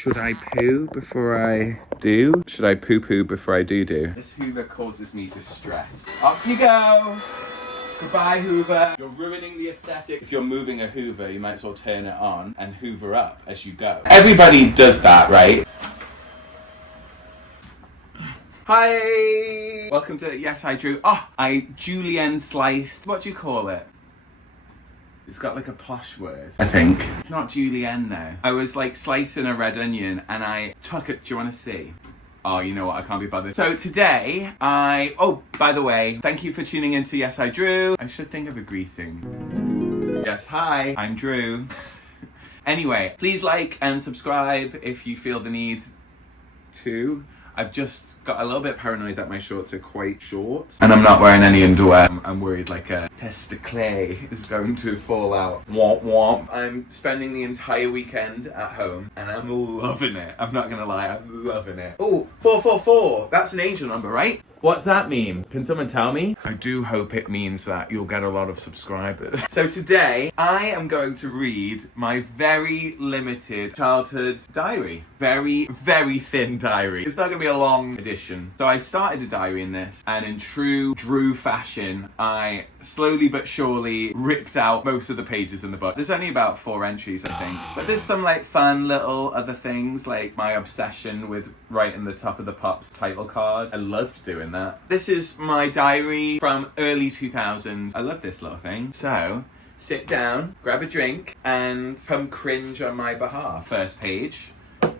Should I poo before I do? Should I poo-poo before I do? This Hoover causes me distress. Off you go! Goodbye, Hoover. You're ruining the aesthetic. If you're moving a Hoover, you might as well turn it on and Hoover up as you go. Everybody does that, right? Hi! Welcome to Yes, I Drew. Oh, I julienne sliced. What do you call it? It's got like a posh word, I think. It's not julienne though. I was like slicing a red onion and I took it. Do you want to see? Oh, you know what? I can't be bothered. So today, oh, by the way, thank you for tuning in to Yes, I Drew. I should think of a greeting. Yes, hi, I'm Drew. Anyway, please like and subscribe if you feel the need to. I've just got a little bit paranoid that my shorts are quite short. And I'm not wearing any underwear. I'm worried like a testicle is going to fall out. Womp womp. I'm spending the entire weekend at home and I'm loving it. I'm not gonna lie, I'm loving it. Oh, 444. That's an angel number, right? What's that mean? Can someone tell me? I do hope it means that you'll get a lot of subscribers. So today, I am going to read my very limited childhood diary. Very, very thin diary. It's not gonna be a long edition. So I started a diary in this, and in true Drew fashion, I slowly but surely ripped out most of the pages in the book. There's only about 4 entries, I think. But there's some like fun little other things, like my obsession with writing the top of the Pops title card. I loved doing that. This is my diary from early 2000s. I love this little thing. So, sit down, grab a drink, and come cringe on my behalf. First page.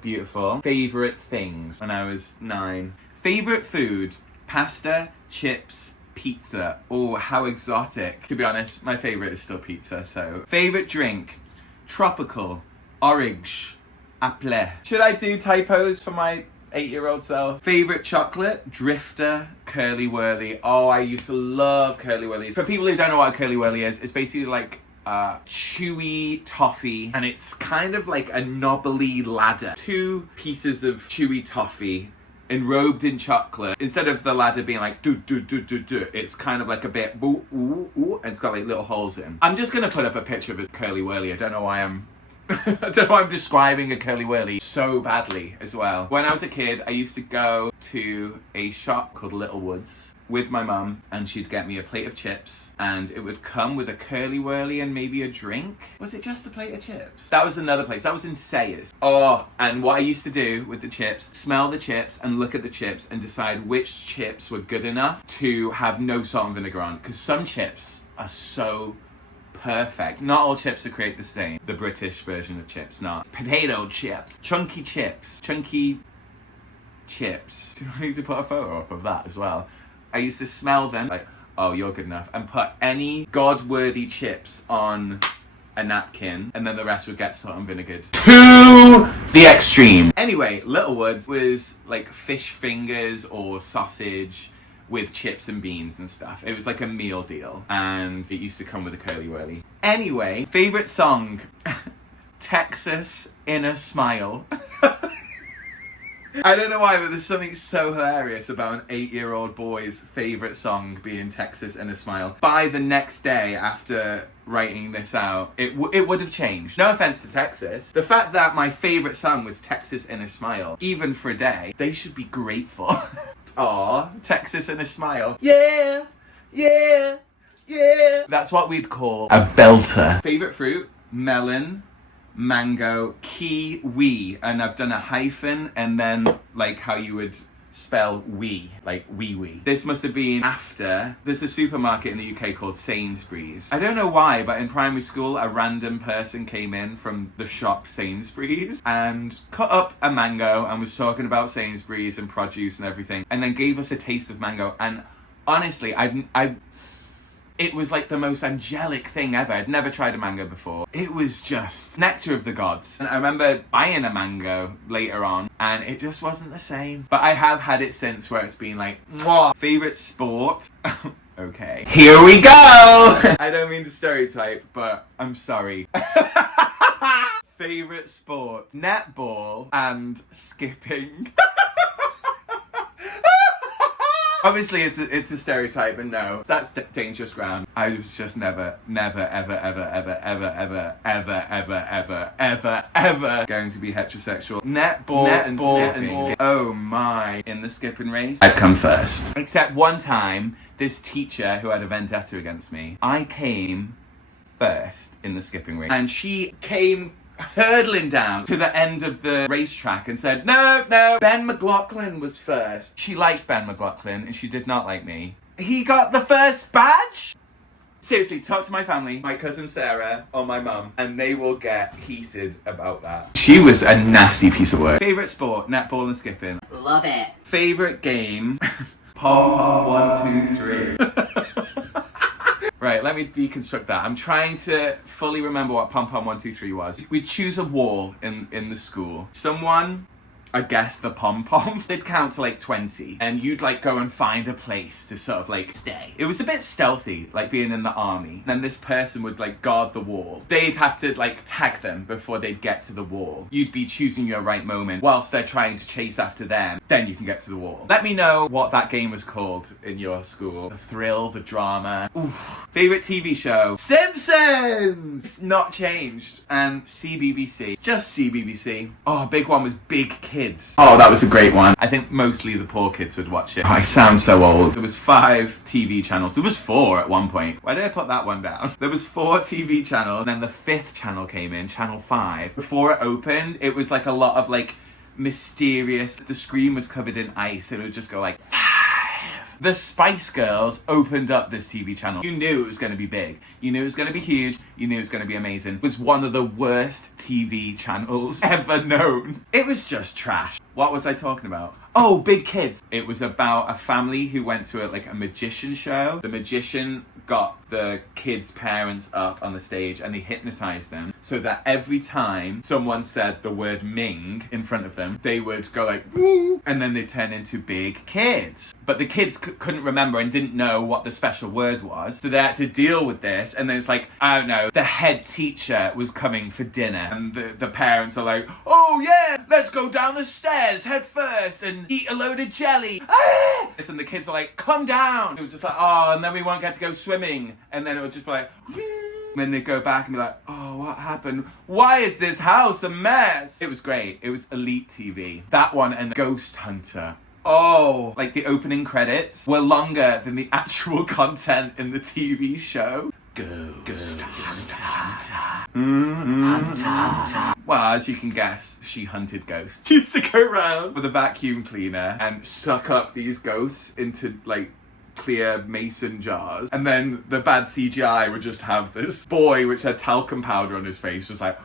Beautiful. Favourite things when I was 9. Favourite food, pasta, chips, pizza. Oh, how exotic. To be honest, my favourite is still pizza, so. Favourite drink, tropical, orange, apple. Should I do typos for my 8-year-old self? Favourite chocolate, Drifter, Curly Whirly. Oh, I used to love Curly Whirlies. For people who don't know what a Curly Whirly is, it's basically like chewy toffee, and it's kind of like a knobbly ladder. 2 pieces of chewy toffee enrobed in chocolate. Instead of the ladder being like do do do do do, it's kind of like a bit ooh ooh ooh, and it's got like little holes in. I'm just gonna put up a picture of a Curly Whirly. I don't know why I'm describing a Curly Whirly so badly as well. When I was a kid, I used to go to a shop called Little Woods with my mum, and she'd get me a plate of chips, and it would come with a Curly Whirly and maybe a drink. Was it just a plate of chips? That was another place. That was in Sayers. Oh, and what I used to do with the chips, smell the chips and look at the chips and decide which chips were good enough to have no salt and vinegar on. Because some chips are so perfect. Not all chips are created the same. The British version of chips, not. Potato chips. Chunky chips. Chunky chips. Do I need to put a photo up of that as well? I used to smell them like, oh, you're good enough, and put any God-worthy chips on a napkin, and then the rest would get salt and vinegared. To the extreme. Anyway, Little Woods was like fish fingers or sausage with chips and beans and stuff. It was like a meal deal, and it used to come with a Curly Whirly. Anyway, favourite song, Texas in a Smile. I don't know why, but there's something so hilarious about an 8-year-old boy's favourite song being Texas in a Smile. By the next day after writing this out, it would have changed. No offence to Texas. The fact that my favourite song was Texas in a Smile, even for a day, they should be grateful. Aw, Texas in a Smile. Yeah, yeah, yeah. That's what we'd call a belter. Favourite fruit, melon, mango, kiwi, and I've done a hyphen and then like how you would spell wee, like wee. This must have been after. There's a supermarket in the UK called Sainsbury's. I don't know why, but in primary school a random person came in from the shop Sainsbury's and cut up a mango and was talking about Sainsbury's and produce and everything, and then gave us a taste of mango. And honestly, it was like the most angelic thing ever. I'd never tried a mango before. It was just nectar of the gods. And I remember buying a mango later on, and it just wasn't the same. But I have had it since where it's been like, mwah. Favourite sport? Okay. Here we go! I don't mean to stereotype, but I'm sorry. Favourite sport? Netball and skipping. Obviously, it's a stereotype, and no, that's dangerous ground. I was just never, ever, ever going to be heterosexual. Netball and skipping. Oh my! In the skipping race, I'd come first. Except one time, this teacher who had a vendetta against me, I came first in the skipping race, and she came hurtling down to the end of the racetrack and said, no, Ben McLaughlin was first. She liked Ben McLaughlin and she did not like me. He got the first badge? Seriously, talk to my family, my cousin Sarah or my mum, and they will get heated about that. She was a nasty piece of work. Favourite sport, netball and skipping. Love it. Favourite game, Pom Pom 1, 2, 3. Right, let me deconstruct that. I'm trying to fully remember what Pom Pom 1, 2, 3 was. We'd choose a wall in the school. Someone, I guess the pom-pom, they'd count to like 20 and you'd like go and find a place to sort of like stay. It was a bit stealthy, like being in the army. Then this person would like guard the wall. They'd have to like tag them before they'd get to the wall. You'd be choosing your right moment whilst they're trying to chase after them. Then you can get to the wall. Let me know what that game was called in your school. The thrill, the drama. Oof. Favorite TV show? Simpsons! It's not changed. And CBBC. Just CBBC. Oh, big one was Big Kids. Oh, that was a great one. I think mostly the poor kids would watch it. Oh, I sound so old. There was 5 TV channels. There was 4 at one point. Why did I put that one down? There was 4 TV channels, and then the 5th channel came in, channel 5. Before it opened, it was like a lot of like mysterious. The screen was covered in ice, and it would just go like 5. The Spice Girls opened up this TV channel. You knew it was going to be big. You knew it was going to be huge. You knew it was going to be amazing. It was one of the worst TV channels ever known. It was just trash. What was I talking about? Oh, Big Kids. It was about a family who went to a magician show. The magician got the kids' parents up on the stage and they hypnotized them so that every time someone said the word Ming in front of them, they would go like, woo, and then they'd turn into big kids. But the kids couldn't remember and didn't know what the special word was. So they had to deal with this. And then it's like, I don't know, the head teacher was coming for dinner. And the parents are like, oh yeah, let's go down the stairs head first and eat a load of jelly. Ah! And the kids are like, come down. It was just like, oh, and then we won't get to go swimming. And then it would just be like, and then they'd go back and be like, oh, what happened? Why is this house a mess? It was great. It was elite TV. That one and Ghost Hunter. Oh, like the opening credits were longer than the actual content in the TV show. Ghost Hunter. Well, as you can guess, she hunted ghosts. She used to go around with a vacuum cleaner and suck up these ghosts into like clear mason jars. And then the bad CGI would just have this boy which had talcum powder on his face, just like,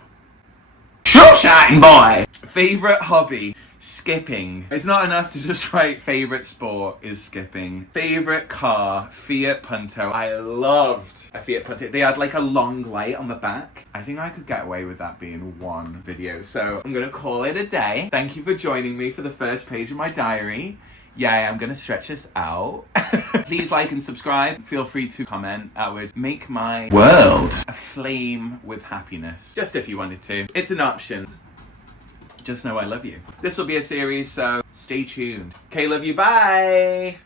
short shouting boy. Favorite hobby? Skipping. It's not enough to just write favorite sport is skipping. Favorite car? Fiat Punto. I loved a Fiat Punto. They had like a long light on the back. I think I could get away with that being one video. So I'm gonna call it a day. Thank you for joining me for the first page of my diary. Yeah, I'm gonna stretch this out. Please like and subscribe. Feel free to comment. That would make my world aflame with happiness. Just if you wanted to. It's an option. Just know I love you. This will be a series, so stay tuned. Okay, love you, bye!